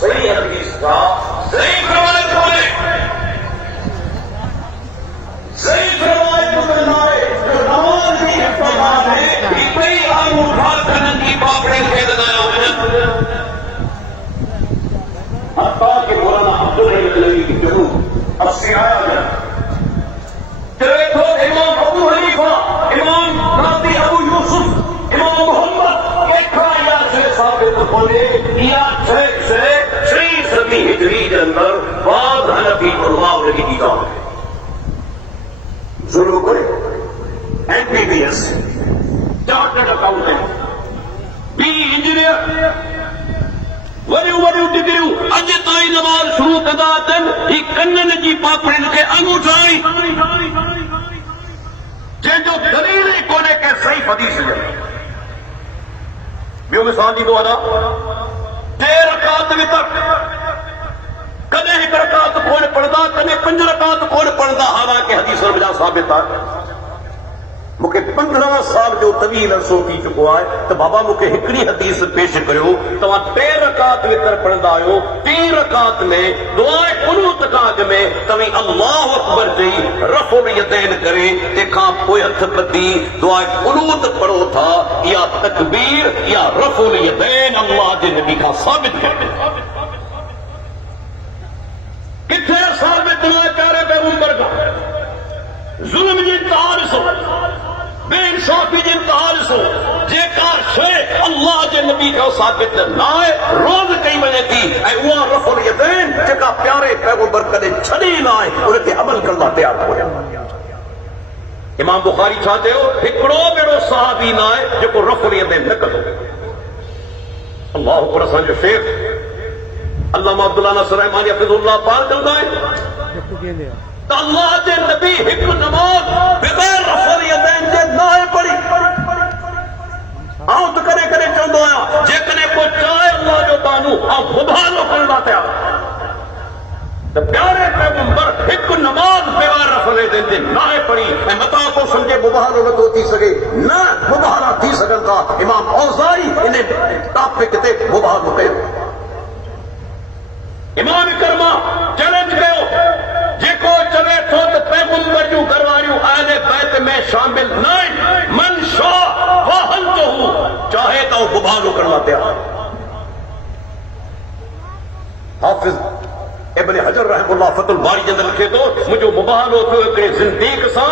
صحیح حدیث کا صحیح روایت بولے صحیح روایت بتائے جو نماز کی احتمال ہے اتنی انگوٹھا کرن کی باپڑے سے لگایا ہوئے حتیٰ کہ مولانا عبدالرحیم کی جنوب اب سے آیا گیا دیکھو امام ابو حنیفہ امام ناصری ابو یوسف امام محمد ایک یا سے ثابت بولے یا سے صدی ہجری کے اندر بعض حنفی علماء نے کی کتاب ہے ضرور کرے MBBS چارٹرڈ اکاؤنٹنٹ بی انجینئر وڑیوں ڈگریوں اج تائیں نماز شروع کندا تن ہی کنن جی پاپڑن کے انگوٹھائی جن جو دلیل ہی کونے کے صحیح حدیث ہے بیو مثال دی دو ادا 13 رکعت وتر کدے ہی رکعت کون پڑھدا کدے 5 رکعت کون پڑھدا حالانکہ حدیث میں ثابت ہے مکے 15 سال جو طویل عرصو کی چکو ہے تو بابا مکے ہکڑی حدیث پیش کریو تو 13 رکعت وتر پڑھدا آیو 3 رکعت میں دعائے قنوت کاغ میں تمہیں اللہ اکبر چئی رفع الیدین کرے تکھاں پوئے ہتھ پتی دعائے قنوت پڑھو تھا یا تکبیر یا رفع الیدین اللہ کے نبی کا ثابت کرتے کتنے سال میں دعائے پیارے پیغمبر کا ظلم جی انتہار سو بے انصافی جی انتہار سو جے کار شے اللہ جے نبی کا ثابت نہ ہے روز کئی وجہ تھی اے وہ رفع الیدین جکا پیارے پیغمبر کدے چھڑی نہ ہے انہیں تے عمل کرنا تیار ہو جائے امام بخاری چاہتے ہو ہکڑو میرو صحابی نہ ہے جو کو رفع الیدین نہ کرو اللہ اکبر اساں جو شیخ علامہ عبداللہ ناصر رحمانی حفظ اللہ پار چلتا ہے تو اللہ دے نبی ایک نماز بغیر رفع الیدین دے نہ پڑھی آؤں تو کرے کرے چاہتا آیا جے کنے کو چاہے اللہ جو بانو آؤں مبالو کرنا تیا تو پیارے پیغمبر ایک نماز بغیر رفع الیدین دے نہ پڑھی میں متا کو سمجھے مبالو نہ تو تھی سکے نہ مبالہ تھی سکن کا امام اوزائی انہیں ٹاپک تے مبالو کہے امام کرما چیلنج کہو جے کو چلے تو پیغمبر جو گھرواریوں اہل بیت میں شامل نہیں من شاء فاہنتہ چاہے تو ببالو کرنا تیار حافظ ابن حجر رحم اللہ فتح الباری جندر لکھے تو مجھے مبالو تو ایک زندگی سا